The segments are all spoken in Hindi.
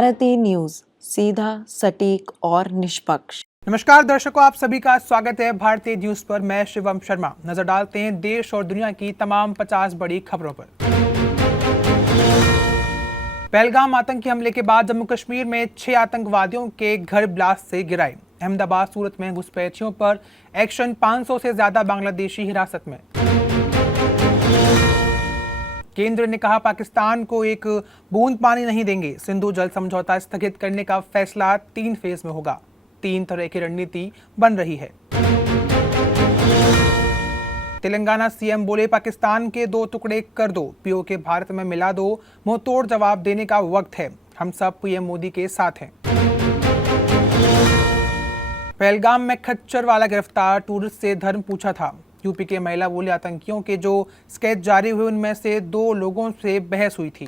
भारतीय न्यूज, सीधा, सटीक और निष्पक्ष। नमस्कार दर्शकों, आप सभी का स्वागत है भारतीय न्यूज पर। मैं शिवम शर्मा। नजर डालते हैं देश और दुनिया की तमाम 50 बड़ी खबरों पर। पहलगाम आतंकी हमले के बाद जम्मू कश्मीर में 6 आतंकवादियों के घर ब्लास्ट से गिराए। अहमदाबाद सूरत में घुसपैठियों पर एक्शन, 500 से ज्यादा बांग्लादेशी हिरासत में। केंद्र ने कहा पाकिस्तान को एक बूंद पानी नहीं देंगे। सिंधु जल समझौता स्थगित करने का फैसला 3 फेज में होगा। 3 तरह की रणनीति बन रही है। तेलंगाना सीएम बोले पाकिस्तान के 2 टुकड़े कर दो, पीओके भारत में मिला दो। मुंहतोड़ जवाब देने का वक्त है। हम सब पीएम मोदी के साथ हैं। पहलगाम में खच्चर वाला गिरफ्तार, टूरिस्ट से धर्म पूछा था। यूपी के महिला बोले आतंकियों के जो स्केच जारी हुए उनमें से 2 लोगों से बहस हुई थी।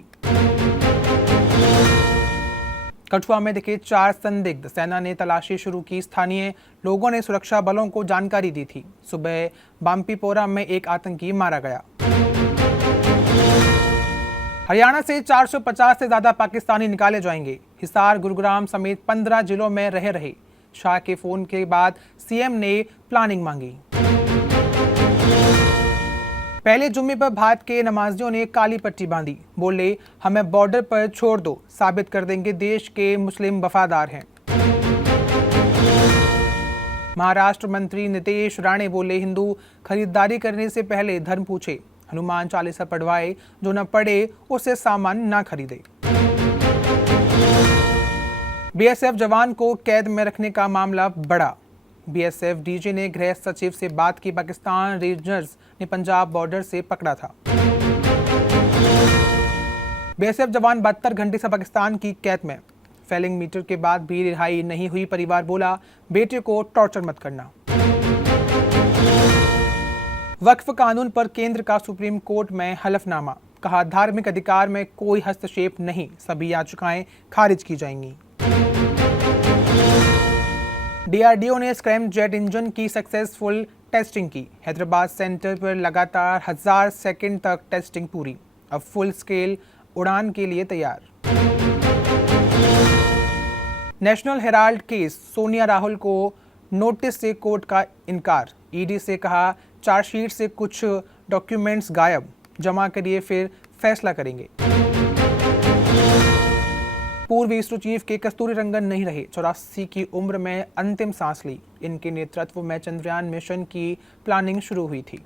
कठुआ में दिखे 4 संदिग्ध, सेना ने तलाशी शुरू की। स्थानीय लोगों ने सुरक्षा बलों को जानकारी दी थी। सुबह बाम्पीपोरा में एक आतंकी मारा गया। हरियाणा से 450 से ज्यादा पाकिस्तानी निकाले जाएंगे। हिसार, गुरुग्राम समेत 15 जिलों में रहे। शाह के फोन के बाद सीएम ने प्लानिंग मांगी। पहले जुम्मे पर भारत के नमाजियों ने काली पट्टी बांधी। बोले हमें बॉर्डर पर छोड़ दो, साबित कर देंगे देश के मुस्लिम वफादार हैं। महाराष्ट्र मंत्री नितेश राणे बोले हिंदू खरीदारी करने से पहले धर्म पूछे। हनुमान चालीसा पढ़वाए, जो न पढ़े उसे सामान न खरीदे। बीएसएफ जवान को कैद में रखने का मामला बढ़ा। बीएसएफ डीजी ने गृह सचिव से बात की। पाकिस्तान रेंजर्स ने पंजाब बॉर्डर से पकड़ा था। बीएसएफ जवान 72 घंटे से पाकिस्तान की कैद में। फेलिंग मीटर के बाद भी रिहाई नहीं हुई। परिवार बोला बेटे को टॉर्चर मत करना। वक्फ कानून पर केंद्र का सुप्रीम कोर्ट में हलफनामा। कहा धार्मिक अधिकार में कोई हस्तक्षेप नहीं, सभी याचिकाएं खारिज की जाएंगी। डीआरडीओ ने स्क्रैम जेट इंजन की सक्सेसफुल टेस्टिंग की। हैदराबाद सेंटर पर लगातार 1000 सेकंड तक टेस्टिंग पूरी। अब फुल स्केल उड़ान के लिए तैयार। National Herald case, Sonia Rahul को नोटिस से कोर्ट का इनकार। ईडी से कहा चार्जशीट से कुछ डॉक्यूमेंट्स गायब, जमा करिए फिर फैसला करेंगे। पूर्व इसरो चीफ के कस्तूरी रंगन नहीं रहे। 84 की उम्र में अंतिम सांस ली। इनके नेतृत्व में चंद्रयान मिशन की प्लानिंग शुरू हुई थी।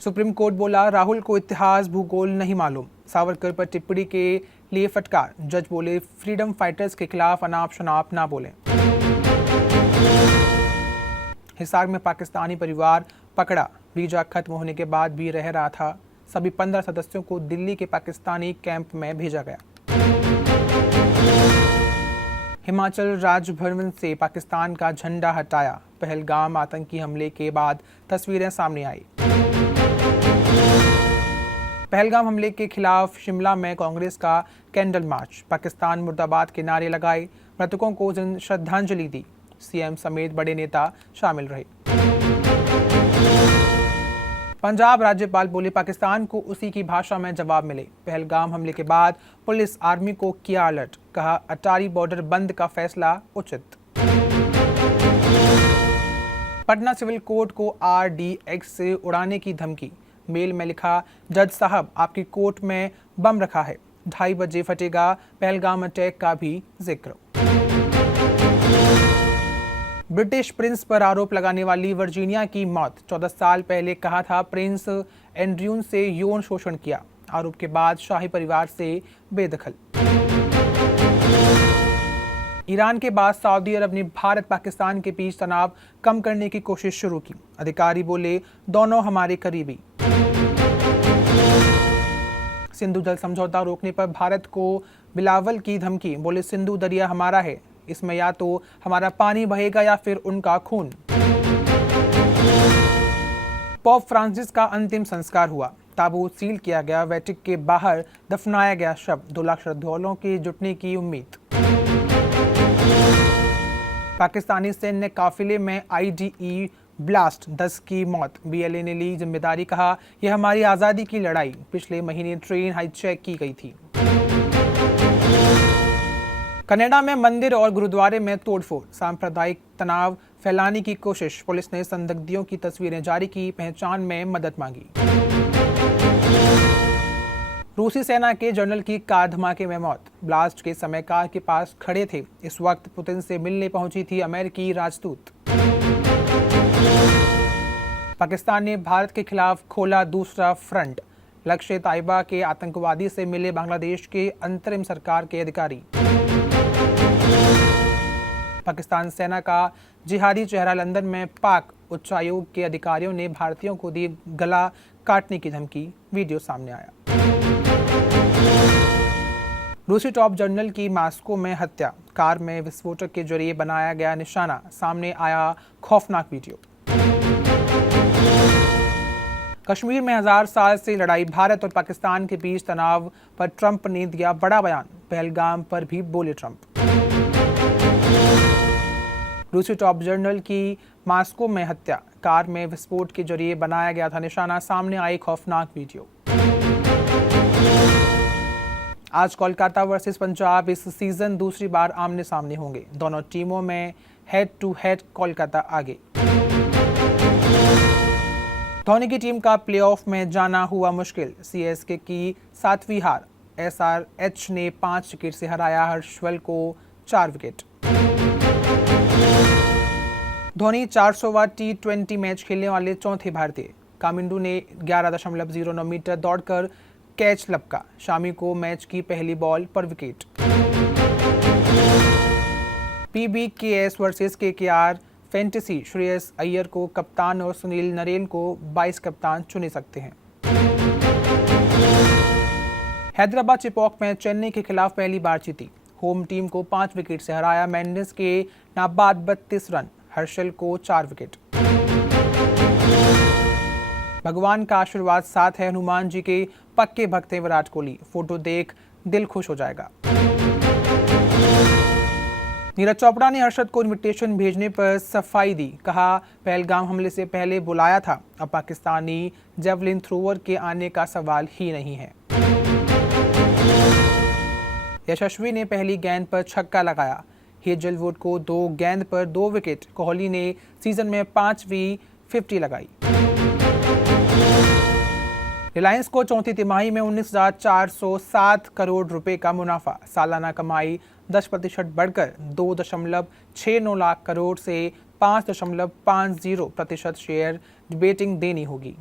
सुप्रीम कोर्ट बोला राहुल को इतिहास भूगोल नहीं मालूम। सावरकर पर टिप्पणी के लिए फटकार। जज बोले फ्रीडम फाइटर्स के खिलाफ अनाप शनाप ना बोले। हिसार में पाकिस्तानी परिवार पकड़ा। वीजा खत्म होने के बाद भी रह रहा था। सभी 15 सदस्यों को दिल्ली के पाकिस्तानी कैंप में भेजा गया। हिमाचल राजभवन से पाकिस्तान का झंडा हटाया। पहलगाम आतंकी हमले के बाद तस्वीरें सामने आई। पहलगाम हमले के खिलाफ शिमला में कांग्रेस का कैंडल मार्च। पाकिस्तान मुर्दाबाद के नारे लगाए। मृतकों को श्रद्धांजलि दी। सीएम समेत बड़े नेता शामिल रहे। पंजाब राज्यपाल बोले पाकिस्तान को उसी की भाषा में जवाब मिले। पहलगाम हमले के बाद पुलिस आर्मी को किया अलर्ट। कहा अटारी बॉर्डर बंद का फैसला उचित। पटना सिविल कोर्ट को RDX से उड़ाने की धमकी। मेल में लिखा जज साहब आपकी कोर्ट में बम रखा है, 2:30 बजे फटेगा। पहलगाम अटैक का भी जिक्र। ब्रिटिश प्रिंस पर आरोप लगाने वाली वर्जीनिया की मौत। 14 साल पहले कहा था प्रिंस एंड्रयून से यौन शोषण किया। आरोप के बाद शाही परिवार से बेदखल। ईरान के बाद सऊदी अरब ने भारत पाकिस्तान के बीच तनाव कम करने की कोशिश शुरू की। अधिकारी बोले दोनों हमारे करीबी। सिंधु जल समझौता रोकने पर भारत को बिलावल की धमकी। बोले सिंधु दरिया हमारा है, इसमें या तो हमारा पानी बहेगा या फिर उनका खून। पोप फ्रांसिस का अंतिम संस्कार हुआ। ताबूत सील किया गया। वेटिक के बाहर दफनाया गया शव। 2 लाख श्रद्धालुओं के जुटने की उम्मीद। पाकिस्तानी सैन्य काफिले में IDE ब्लास्ट, 10 की मौत। BLA ने ली जिम्मेदारी। कहा यह हमारी आज़ादी की लड़ाई। पिछले महीने ट्रेन हाईजैक की गई थी। कनाडा में मंदिर और गुरुद्वारे में तोड़फोड़, सांप्रदायिक तनाव फैलाने की कोशिश। पुलिस ने संदिग्धों की तस्वीरें जारी की, पहचान में मदद मांगी। रूसी सेना के जनरल की कार धमाके में मौत, ब्लास्ट के समय कार के पास खड़े थे। इस वक्त पुतिन से मिलने पहुंची थी अमेरिकी राजदूत। पाकिस्तान ने भारत के खिलाफ खोला दूसरा फ्रंट, लक्ष्य ताइबा के आतंकवादी से मिले बांग्लादेश के अंतरिम सरकार के अधिकारी। पाकिस्तान सेना का जिहादी चेहरा, लंदन में पाक उच्चायोग के अधिकारियों ने भारतीयों को दी गला काटने की धमकी, वीडियो सामने आया। रूसी टॉप जनरल की मॉस्को में हत्या, कार में विस्फोटक के जरिए बनाया गया निशाना, सामने आया खौफनाक वीडियो। कश्मीर में 1000 साल से लड़ाई, भारत और पाकिस्तान के बीच तनाव पर ट्रंप ने दिया बड़ा बयान, पहलगाम पर भी बोले ट्रंप। रूसी टॉप जनरल की मॉस्को में हत्या, कार में विस्फोट के जरिए बनाया गया था निशाना, सामने आई खौफनाक वीडियो। आज कोलकाता वर्सेस पंजाब इस सीजन दूसरी बार आमने सामने होंगे। दोनों टीमों में हेड टू हेड कोलकाता आगे। धोनी की टीम का प्लेऑफ में जाना हुआ मुश्किल, सीएसके की 7वीं हार। एसआरएच ने 5 विकेट से हराया हर्षल को 4 विकेट। धोनी 400वां T20 मैच खेलने वाले चौथे भारतीय। कामिंडू ने 11.09 मीटर दौड़कर कैच लपका, शामी को मैच की पहली बॉल पर wicket. PBKS versus KKR fantasy, Shreyas Iyer को कप्तान और सुनील नरेन को 22 कप्तान चुने सकते हैं। हैदराबाद चिपॉक में चेन्नई के खिलाफ पहली बार जीती, होम टीम को 5 विकेट से हराया। मेंडिस के नाबाद 32 रन, हर्षल को 4 विकेट। भगवान का आशीर्वाद साथ है, हनुमान जी के पक्के भक्त हैं विराट कोहली, फोटो देख दिल खुश हो जाएगा। नीरज चोपड़ा ने हर्षद को इनविटेशन भेजने पर सफाई दी, कहा पहलगाम हमले से पहले बुलाया था, अब पाकिस्तानी जेवलिन थ्रोवर के आने का सवाल ही नहीं है। यशस्वी ने पहली गेंद पर छक्का लगाया, हेजलवुड को 2 गेंद पर 2 विकेट। कोहली ने सीजन में 5वीं 50 लगाई। रिलायंस को चौथी तिमाही में 19,407 करोड़ रुपए का मुनाफा, सालाना कमाई 10% बढ़कर 2.69 लाख करोड़ से 5.50% शेयर डिबेटिंग देनी होगी।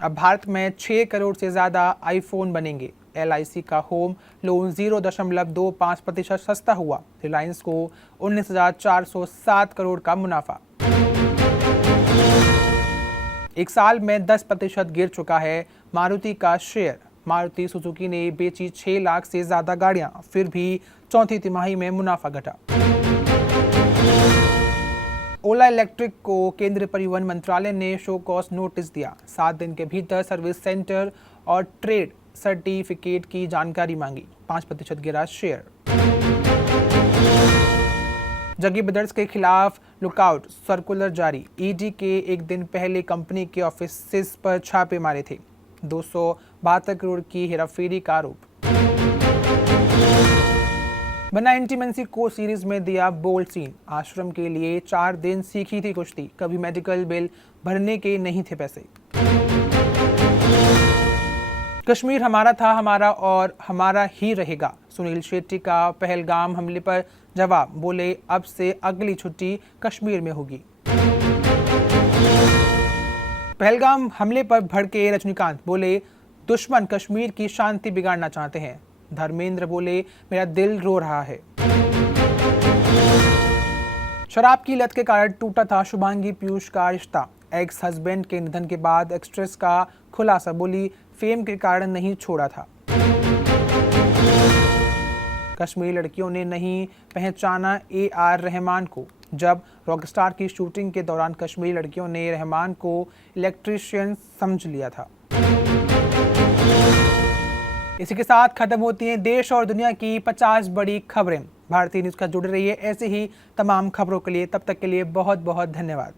अब भारत में 6 करोड़ से ज्यादा आईफोन बनेंगे। LIC का होम लोन 0.25% सस्ता हुआ, रिलायंस को 19,407 करोड़ का मुनाफा। एक साल में 10% गिर चुका है मारुति का शेयर। मारुति सुजुकी ने बेची 6 लाख से ज्यादा गाड़ियां, फिर भी चौथी तिमाही में मुनाफा घटा। ओला इलेक्ट्रिक को केंद्रीय परिवहन मंत्रालय ने शो कॉज नोटिस दिया, 7 दिन के भीतर सर्विस सेंटर और ट्रेड सर्टिफिकेट की जानकारी मांगी, 5% गिरा शेयर। जग्गी ब्रदर्स के खिलाफ लुकआउट सर्कुलर जारी, ईडी के एक दिन पहले कंपनी के ऑफिस पर छापे मारे थे, 272 करोड़ की हेराफेरी का आरोप। बना इंटीमेंसी को सीरीज में दिया बोल्ड सीन, आश्रम के लिए 4 दिन सीखी थी कुश्ती, कभी मेडिकल बिल भरने के नहीं थे पैसे। कश्मीर हमारा था, हमारा और हमारा ही रहेगा, सुनील शेट्टी का पहलगाम हमले पर जवाब, बोले अब से अगली छुट्टी कश्मीर में होगी। पहलगाम हमले पर भड़के रजनीकांत, बोले दुश्मन कश्मीर की शांति बिगाड़ना चाहते हैं। धर्मेंद्र बोले मेरा दिल रो रहा है। शराब की लत के कारण टूटा था शुभांगी पीयूष का रिश्ता, एक्स हस्बैंड के निधन के बाद एक्ट्रेस का खुलासा, बोली फेम के कारण नहीं छोड़ा था। कश्मीरी लड़कियों ने नहीं पहचाना AR रहमान को, जब रॉकस्टार की शूटिंग के दौरान कश्मीरी लड़कियों ने रहमान को इलेक्ट्रीशियन समझ लिया था। इसी के साथ खत्म होती हैं देश और दुनिया की 50 बड़ी खबरें। भारतीय न्यूज़ का जुड़े रहिए ऐसे ही तमाम खबरों के लिए, तब तक के लिए बहुत बहुत धन्यवाद।